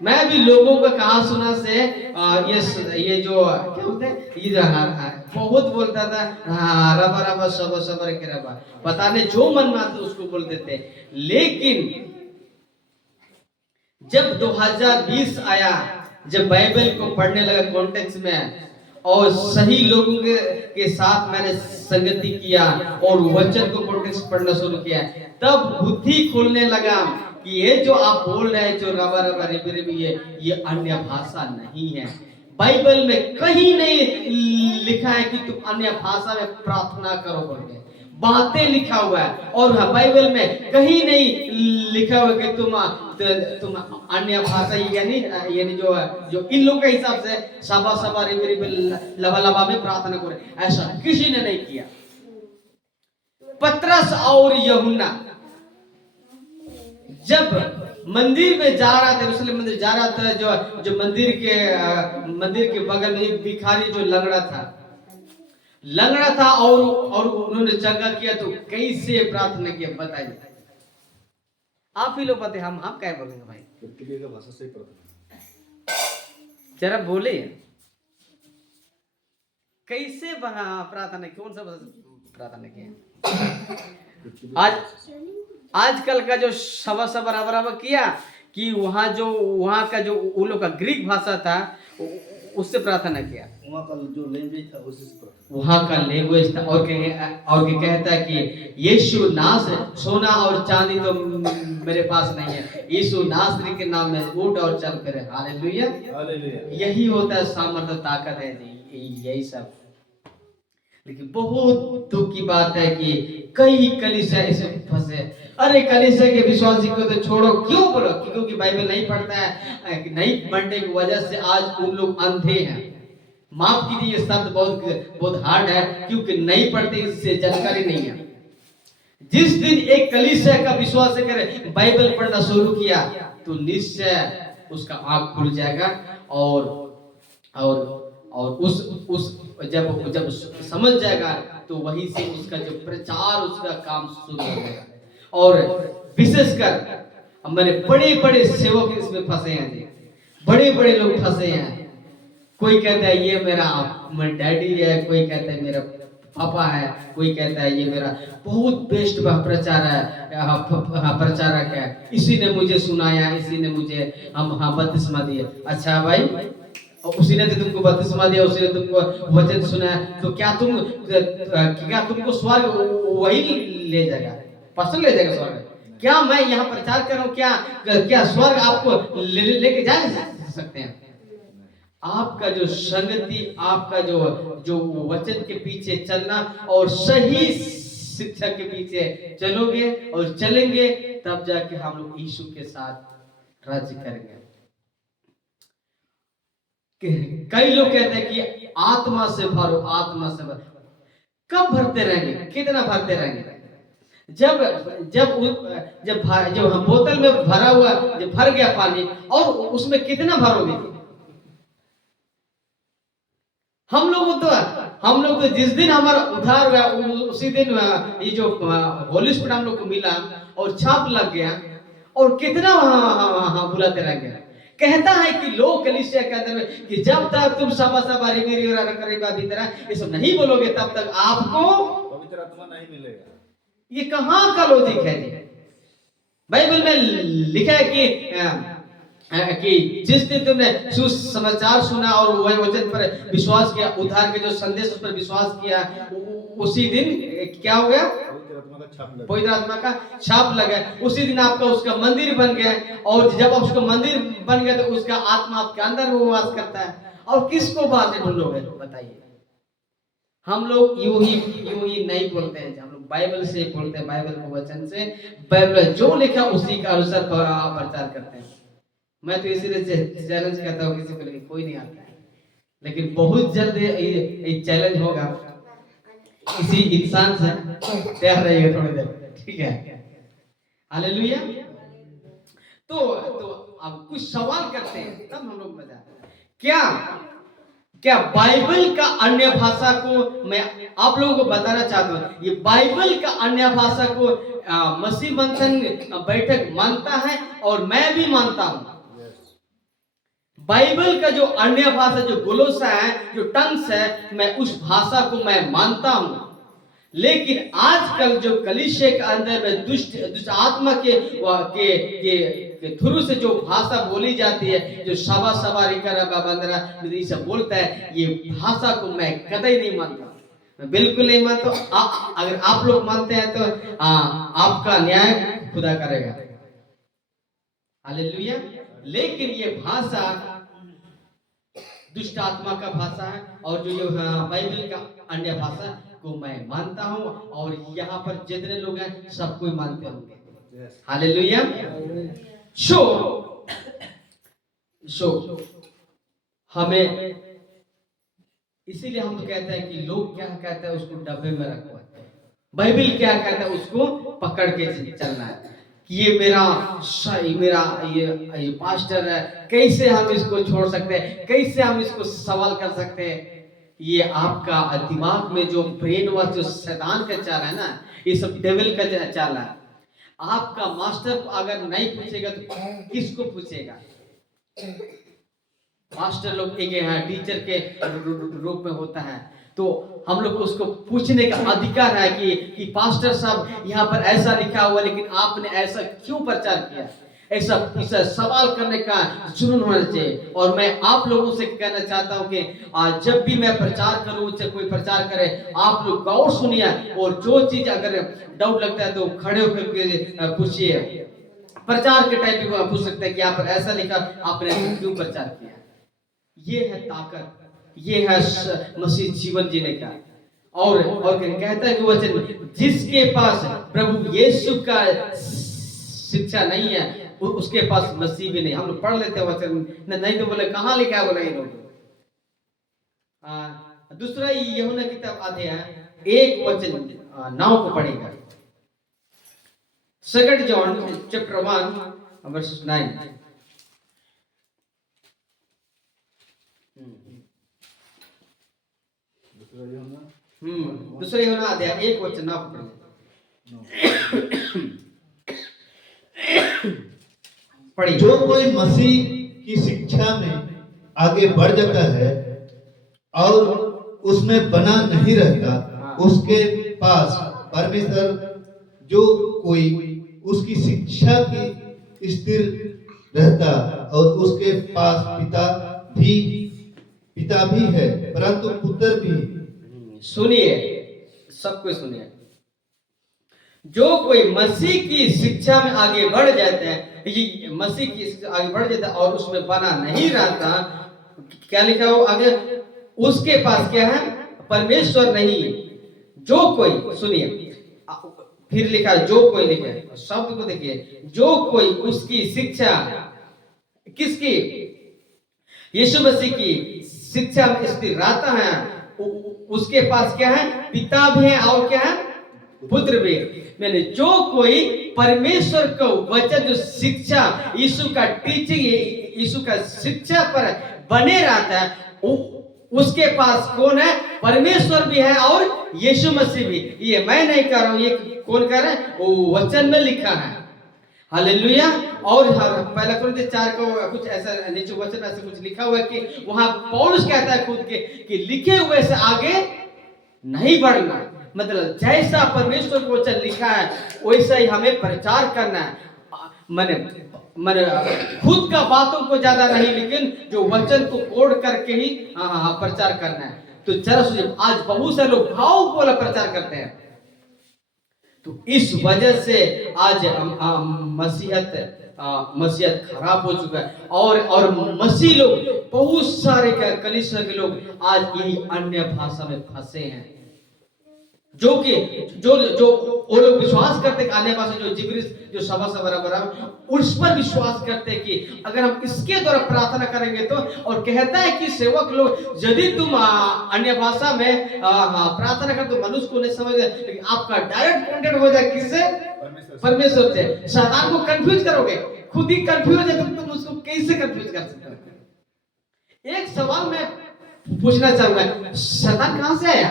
मैं भी लोगों का कहा सुना से ये जो क्या होता है, ये बहुत बोलता था, रबा रबा सब सबर के रबा, पता नहीं जो मन में आता उसको बोलते थे। लेकिन जब 2020 आया, जब बाइबल को पढ़ने लगा कॉन्टेक्स्ट में और सही लोगों के साथ मैंने संगति किया और वचन को कॉन्टेक्स्ट पढ़ना शुरू किया, तब बुद्धि खोलने लगा कि ये जो आप बोल रहे हैं, जो रबा रबा रिबी रिबी, ये अन्य भाषा नहीं है। बाइबल में कहीं नहीं लिखा है कि तुम अन्य भाषा में प्रार्थना करो बोल के, बातें लिखा हुआ है। और बाइबल में कहीं नहीं लिखा हुआ कि तुम अन्य भाषा यानी जो इन लोगों के हिसाब से सबा लबा लबा में प्रार्थना करे, ऐसा किसी ने नहीं किया। पतरस और यूहन्ना जब मंदिर में जा रहा था, यरूशलेम मंदिर जा रहा था, जो मंदिर के बगल में एक भिखारी जो लंगड़ा था और उन्होंने जगह किया, तो कैसे प्रार्थना किया बताइए? आप ही लोग बताइए, हम क्या बोलेंगे भाई? भाषा से जरा बोले कैसे प्रार्थना, कौन सा प्रार्थना किया? आजकल का जो सब बराबर किया कि वहाँ का जो उन लोग का ग्रीक भाषा था उससे प्रार्थना किया, वहाँ का जो लैंग्वेज था उससे, वहाँ का लैंग्वेज था। और कहता है कि यीशु नासरी, सोना और चांदी तो मेरे पास नहीं है, यीशु नासरी के नाम में उठ और चल करे। हालेलुया, यही होता है सामर्थ्य, ताकत है, यही सब। लेकिन बहुत दुख की बात है कि कई कलीसिया इसमें फंसे। अरे कलीसिया के विश्वासी को तो छोड़ो, क्यों बोलो? क्योंकि बाइबल नहीं पढ़ता है, नहीं पढ़ने की वजह से आज उन लोग अंधे हैं। माफ कीजिए, ये शब्द बहुत हार्ड है, क्योंकि नहीं पढ़ते, इससे जानकारी नहीं है। जिस दिन एक कलीसिया का विश्वास करे बाइबल पढ़ना शुरू किया तो निश्चय उसका आंख खुल जाएगा और उस जब समझ जाएगा तो वहीं से उसका जो प्रचार, उसका काम शुरू हो जाएगा। और विशेषकर मेरे बड़े सेवक इसमें फंसे हैं जी, बड़े लोग फंसे हैं। कोई कहता है ये मेरा डैडी है, कोई कहता है मेरा पापा है, कोई कहता है ये मेरा बहुत बेस्ट प्रचारक है, इसी ने मुझे सुनाया, इसी ने मुझे हम बपतिस्मा दिए। अच्छा भाई, और उसी ने तो तुमको बपतिस्मा दिया, उसी ने तुमको वचन सुनाया, तो क्या तुमको स्वर्ग वही ले जाएगा, पर्सन ले जाएगा स्वर्ग? क्या मैं यहाँ प्रचार कर रहा हूँ, क्या स्वर्ग आपको लेके जा सकते हैं? आपका जो संगति, आपका जो वचन के पीछे चलना और सही शिक्षा के पीछे चलोगे और चलेंगे, तब जाके हम लोग यीशु के साथ राज्य करेंगे। कई लोग कहते हैं कि आत्मा से भरो, आत्मा से भरो। कब भरते रहेंगे? कितना भरते रहेंगे? जब हम बोतल में भरा हुआ, जब भर गया पानी, और उसमें कितना भरोगे? हम लोग तो जिस दिन हमारा उद्धार हुआ उसी दिन ये जो होली स्पिरिट हम लोग को मिला और छाप लग गया, और कितना बुलाते रहेंगे। कहता है कि लोग कलीसिया के अंदर में कि जब तक तुम सभा रिंगी और करीबा भीतर ये सब नहीं बोलोगे, तब तक आपको पवित्र आत्मा नहीं मिलेगा। ये कहाँ का लॉजिक है जी? बाइबल में लिखा है कि जिस दिन तुमने सुसमाचार सुना और वही वचन पर विश्वास किया, उद्धार के जो संदेश उस पर विश्वास किया, उसी दिन क्या हो गया? पवित्र आत्मा का छाप लगा। उसी दिन आपका उसका मंदिर बन गया, और जब आप उसका मंदिर बन गया तो उसका आत्मा आपके अंदर वो वास करता है। और किसको बाहर से ढूंढोगे? बताइए। हम लोग यूं ही नहीं बोलते हैं, हम लोग बाइबल से बोलते हैं, बाइबल के वचन से, बाइबल जो लिखा उसी का अनुसार प्रचार करते हैं। मैं तो इसीलिए चैलेंज करता हूँ किसी को, लेकिन कोई नहीं आता है, लेकिन बहुत जल्द ये चैलेंज होगा किसी इंसान से। तैयार रहिएगा थोड़ी देर, ठीक है? हालेलुया। तो अब कुछ सवाल करते हैं, तब हम लोग मजा। क्या बाइबल का अन्य भाषा को, मैं आप लोगों को बताना चाहता हूँ, ये बाइबल का अन्य भाषा को मसीह बंधन बैठक मानता है, और मैं भी मानता हूँ। बाइबल का जो अन्य भाषा, जो गोलोसा है, जो टंग्स है, मैं उस भाषा को मैं मानता हूँ। लेकिन आजकल जो कलीसिया के अंदर में दुष्ट आत्मा के थ्रू से जो भाषा बोली जाती है, जो बंदरा सब बोलता है, ये भाषा को मैं कतई नहीं मानता, मैं बिल्कुल नहीं मानता। अगर आप लोग मानते हैं तो आपका न्याय खुदा करेगा। हालेलुया। लेकिन ये भाषा दुष्ट आत्मा का भाषा है, और जो बाइबल का अन्य भाषा को मैं मानता हूँ, और यहाँ पर जितने लोग हैं सब कोई मानते होंगे। हालेलुया। सो हमें, इसीलिए हम तो कहते हैं कि लोग क्या कहते हैं उसको डब्बे में रखो, बाइबल क्या कहता है उसको पकड़ के चलना है। ये मेरा ये पास्टर है, कैसे हम इसको छोड़ सकते हैं, कैसे हम इसको सवाल कर सकते हैं? ये आपका दिमाग में जो ब्रेन वॉश, जो शैतान का चाल है ना, ये सब डेविल का चाल है। आपका मास्टर को अगर नहीं पूछेगा तो किसको पूछेगा? मास्टर लोग एक टीचर के रूप में होता है, तो हम लोग को उसको पूछने का अधिकार है कि पास्टर साहब यहाँ पर ऐसा लिखा हुआ, लेकिन आपने ऐसा क्यों प्रचार किया? ऐसा सवाल करने का जुनून होना चाहिए। और मैं आप लोगों से कहना चाहता हूँ कि जब भी मैं प्रचार करूँ, चाहे कोई प्रचार करे, आप लोग गौर सुनिए, और जो चीज अगर डाउट लगता है तो खड़े होकर पूछिए। प्रचार के टाइम पे पूछ सकते हैं कि यहाँ पर ऐसा लिखा, आपने क्यों प्रचार किया? ये है ताकत, ये है मसीह जीवन जीने का। और कहता है कि वचन, जिसके पास प्रभु यीशु का शिक्षा नहीं है उसके पास मसीह भी नहीं। हम लोग पढ़ लेते हैं वचन, नहीं तो बोले कहाँ लिखा है, बोले ये लोग। दूसरा यूहन्ना किताब अध्याय 1 वचन 9 को पढ़ेगा। 2 John chapter 1 verse 9। दूसरा यूहन्ना अध्याय 1 वचन 9 को पढ़ेगा। जो कोई मसीह की शिक्षा में आगे बढ़ जाता है और उसमें बना नहीं रहता, उसके पास परमेश्वर जो कोई उसकी शिक्षा की स्थिर रहता और उसके पास पिता भी है परंतु पुत्र भी। सुनिए, सबको सुनिए, जो कोई मसीह की शिक्षा में आगे बढ़ जाते हैं, ये मसीह की शिक्षा आगे बढ़ जाता है और उसमें बना नहीं रहता, क्या लिखा हो आगे, उसके पास क्या है, परमेश्वर नहीं। जो कोई, सुनिए, फिर लिखा है जो कोई, लिखा है शब्द को देखिए, जो कोई उसकी शिक्षा, किसकी, यीशु मसीह की शिक्षा में स्थिर रहता है, उसके पास क्या है, पिता भी है और क्या है, पुत्र भी। मैंने जो कोई परमेश्वर को वचन, जो शिक्षा, यीशु का टीचिंग, यीशु का शिक्षा पर बने रहता है, उसके पास कौन है, परमेश्वर भी है और यीशु मसीह भी। ये मैं नहीं कर रहा हूं, ये कौन कर रहा है, वो वचन में लिखा है। हालेलुया। और पहला कुरिन्थियों 4 को कुछ ऐसा नीचे वचन ऐसे कुछ लिखा हुआ है कि वहां पौलुस कहता है खुद के कि लिखे हुए से आगे नहीं बढ़ना, मतलब जैसा परमेश्वर को वचन लिखा है वैसा ही हमें प्रचार करना है। मैंने खुद का बातों को ज्यादा नहीं, लेकिन जो वचन को कोड करके ही प्रचार करना है। तो जरा सोचिए, आज बहुत सारे लोग भाव बोला प्रचार करते हैं, तो इस वजह से आज मसीहत खराब हो चुका है। और मसीह लोग, बहुत सारे कलीसिया के लोग आज यही अन्य भाषा में फंसे हैं, जो कि जो वो लोग विश्वास करते हैं अन्य भाषा, जो जिब्रिश, जो सभा से बराबर है, उस पर विश्वास करते हैं कि अगर हम इसके द्वारा प्रार्थना करेंगे तो, और कहता है कि सेवक लोग, यदि तुम अन्य भाषा में प्रार्थना कर तो मनुष्य को नहीं समझ, लेकिन आपका डायरेक्ट कांटेक्ट हो जाए किससे, परमेश्वर से। शैतान को कंफ्यूज करोगे, खुद ही कंफ्यूज है, तुम उसको कैसे कंफ्यूज कर सकते हो। एक सवाल मैं पूछना चाहूंगा, शैतान कहां से आया?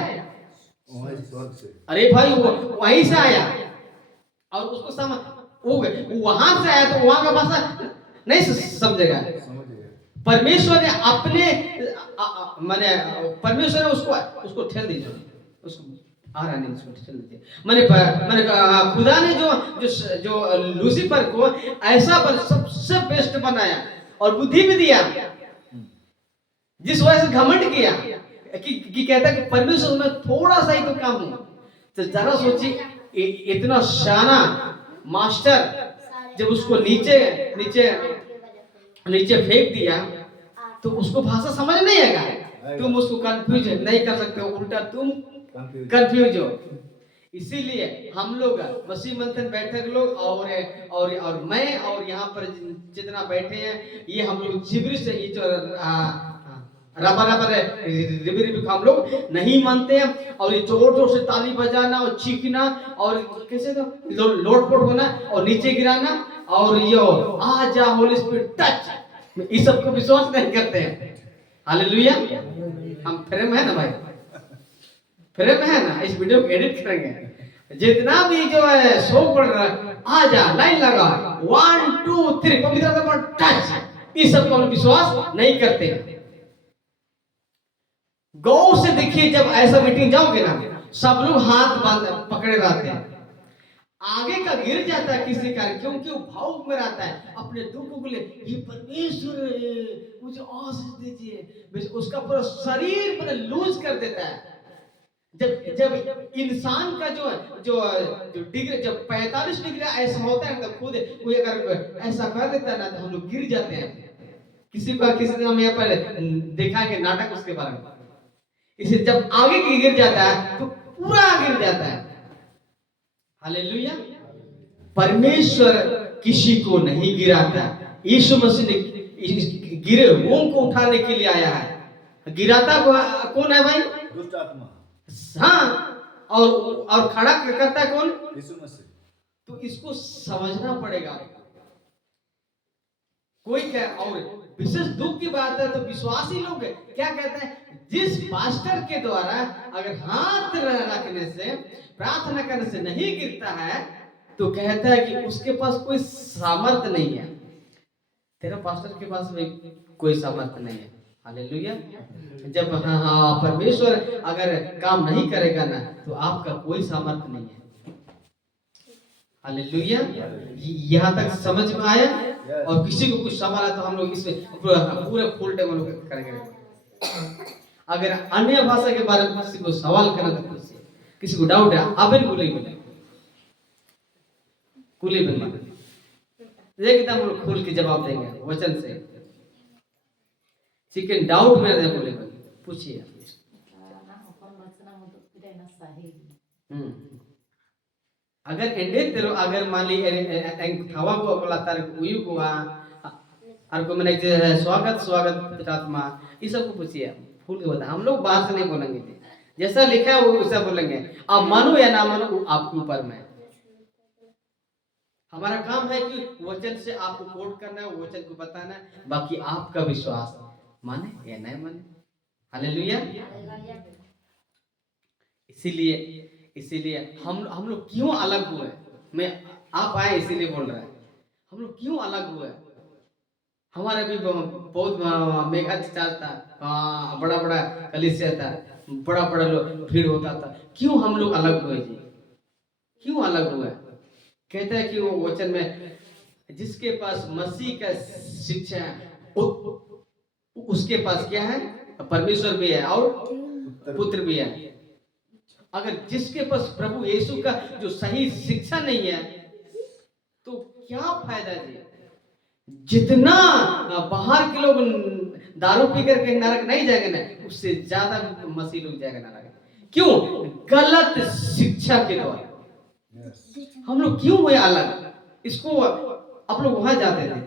अरे भाई, वो वहीं से आया, और उसको समझ, वो वहां से आया तो वहां का भाषा नहीं समझेगा। परमेश्वर ने अपने माने परमेश्वर ने उसको ठेल दीजिए, उसको आ रहा नहीं, उसको ठेल दीजिए। मैंने खुदा ने जो लूसीफर को ऐसा पर सबसे बेस्ट बनाया और बुद्धि भी दिया, जिस वजह से घमंड किया कि कहता है कि परमेश्वर में थोड़ा सा ही तो काम है। तो जरा सोचिए, इतना शाना मास्टर जब उसको नीचे नीचे नीचे फेंक दिया तो उसको भाषा समझ नहीं आएगा, तुम उसको कंफ्यूज नहीं कर सकते हो, उल्टा तुम कंफ्यूज हो। इसीलिए हम लोग मसीह मंथन बैठक लोग और मैं और यहाँ पर जितना बैठे हैं, ये हम लोग जिब्रिश से, ये जो हम लोग नहीं मानते हैं, और ये जोर जोर से ताली बजाना और चीखना और कैसे तो लोटपोट होना और नीचे गिराना और ये आ जा होली स्पिरिट टच, इस सब को विश्वास नहीं करते हैं। हालेलुया। हम फ्रेम है ना भाई, फ्रेम है ना, इस वीडियो को एडिट करेंगे, जितना भी जो है शो पढ़ रहा है, आ जा, लाइन लगा, 1 2 3 पवित्र टच, इस सब को हम विश्वास नहीं करते। गौर से देखिए, जब ऐसा मीटिंग जाओगे ना, सब लोग हाथ बांध पकड़े रहते हैं, आगे का गिर जाता है किसी का, क्योंकि वो भाव में रहता है अपने दुखों के लिए, ये परमेश्वर मुझे आशीष दीजिए, उसका पूरा शरीर पूरा लूज कर देता है। जब इंसान का जो डिग्री, जब 45 डिग्री ऐसा होता है, तो खुद कोई अगर ऐसा कर देता है ना, तो हम लोग गिर जाते हैं। किसी दिन हम यहाँ पर दिखाएंगे नाटक उसके बारे में। इसे जब आगे की गिर जाता है तो पूरा गिर जाता है। हालेलुया। परमेश्वर किसी को नहीं गिराता, यीशु मसीह ने गिरे हुओं को उठाने के लिए आया है। गिराता कौन है भाई? दुष्ट आत्मा। हाँ, और खड़ा करता है कौन? यीशु मसीह। तो इसको समझना पड़ेगा। कोई क्या, और विशेष दुख की बात है तो विश्वासी लोग क्या कहते हैं, जिस पास्टर के द्वारा अगर हाथ रखने से, प्रार्थना करने से नहीं गिरता है, तो कहता है कि उसके पास कोई सामर्थ्य नहीं है। तेरा पास्टर के पास में कोई सामर्थ्य नहीं है। हालेलुया। जब परमेश्वर अगर काम नहीं करेगा ना तो आपका कोई सामर्थ्य नहीं है। हालेलुया। यहाँ तक समझ में आया? और किसी को कुछ सवाल है तो हम लोग इसमें पूरे फुल टेबल करेंगे। अगर अन्य भाषा के बारे में किसी को सवाल करना तो पूछिए, किसी को डाउट है आप कुली बिन एकदम खुल के जवाब देंगे वचन से। चिकन डाउट में नहीं बोले पूछिए। अगर एंडे तेरो अगर मान ली थावा को बोला तार उयु को और को मैंने स्वागत स्वागत आत्मा ये सब को पूछिए, फूल के बता। हम लोग बाहर से नहीं बोलेंगे, जैसा लिखा है वो वैसा बोलेंगे। आप मानो या ना मानो वो आपके ऊपर में। हमारा काम है कि वचन से आपको कोट करना है, वचन को बताना है, बाकी आपका विश्वास माने या नहीं माने। हालेलुया। इसीलिए हम लोग क्यों अलग हुए? मैं आप आए इसीलिए बोल रहा है। हम लोग क्यों अलग हुए? हमारे भी बहुत मेगा चार्ज था, बड़ा बड़ा कलीसिया था, बड़ा बड़ा लोग भीड़ होता था। क्यों हम लोग अलग हुए जी? क्यों अलग हुए? कहते हैं कि वो वचन में जिसके पास मसीह का शिक्षा है उसके पास क्या है? परमेश्वर भी है और पुत्र भी है। अगर जिसके पास प्रभु यीशु का जो सही शिक्षा नहीं है तो क्या फायदा जी? जितना बाहर के लोग दारू पी करके नरक नहीं जाएंगे ना, उससे ज्यादा मसीह लोग जाएगा नरक। क्यों? गलत शिक्षा के द्वारा। हम लोग क्यों हुए अलग? इसको आप लोग वहां जाते थे,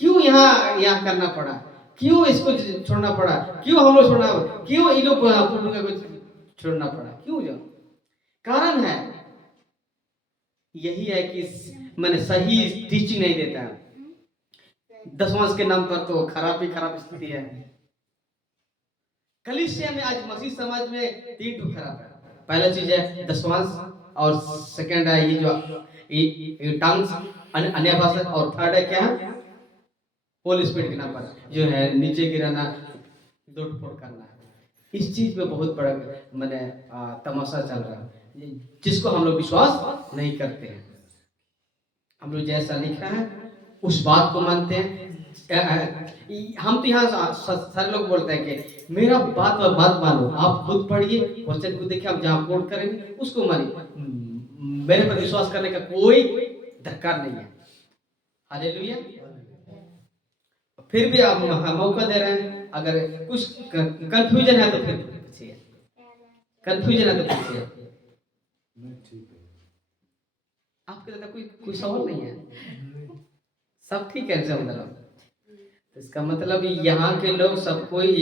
क्यों यहाँ करना पड़ा? क्यों इसको छोड़ना पड़ा? क्यों हम लोग छोड़ना? क्यों इन लोग छोड़ना पड़ा? क्यों? जो कारण है यही है कि मैंने सही टीचिंग नहीं देता। दशवांश के नाम पर तो खराब स्थिति है। कलीसिया में आज मसीह समाज में 3 खराब है। पहला चीज है दशवांश, और सेकंड है ये जो टंग्स अन्य भाषा, और थर्ड है क्या? होली स्पिरिट के नाम पर जो है नीचे गिराना, दौड़ करना। इस चीज में बहुत बड़ा मैंने तमाशा चल रहा है, जिसको हम लोग विश्वास नहीं करते हैं। हम लोग जैसा लिखा है उस बात को मानते हैं। हम तो यहाँ सारे लोग बोलते हैं कि मेरा बात मानो, आप खुद पढ़िए वचन को देखिए, आप जहाँ कोट करेंगे उसको मानिए, मेरे पर विश्वास करने का कोई दरकार नहीं है। हालेलुया। फिर भी आप मौका दे रहे हैं। अगर कुछ कंफ्यूजन है तो फिर पूछिए, कंफ्यूजन है तो पूछिए। आपके दादा कोई सवाल नहीं है? सब ठीक है? मतलब इसका मतलब यहाँ के लोग सब कोई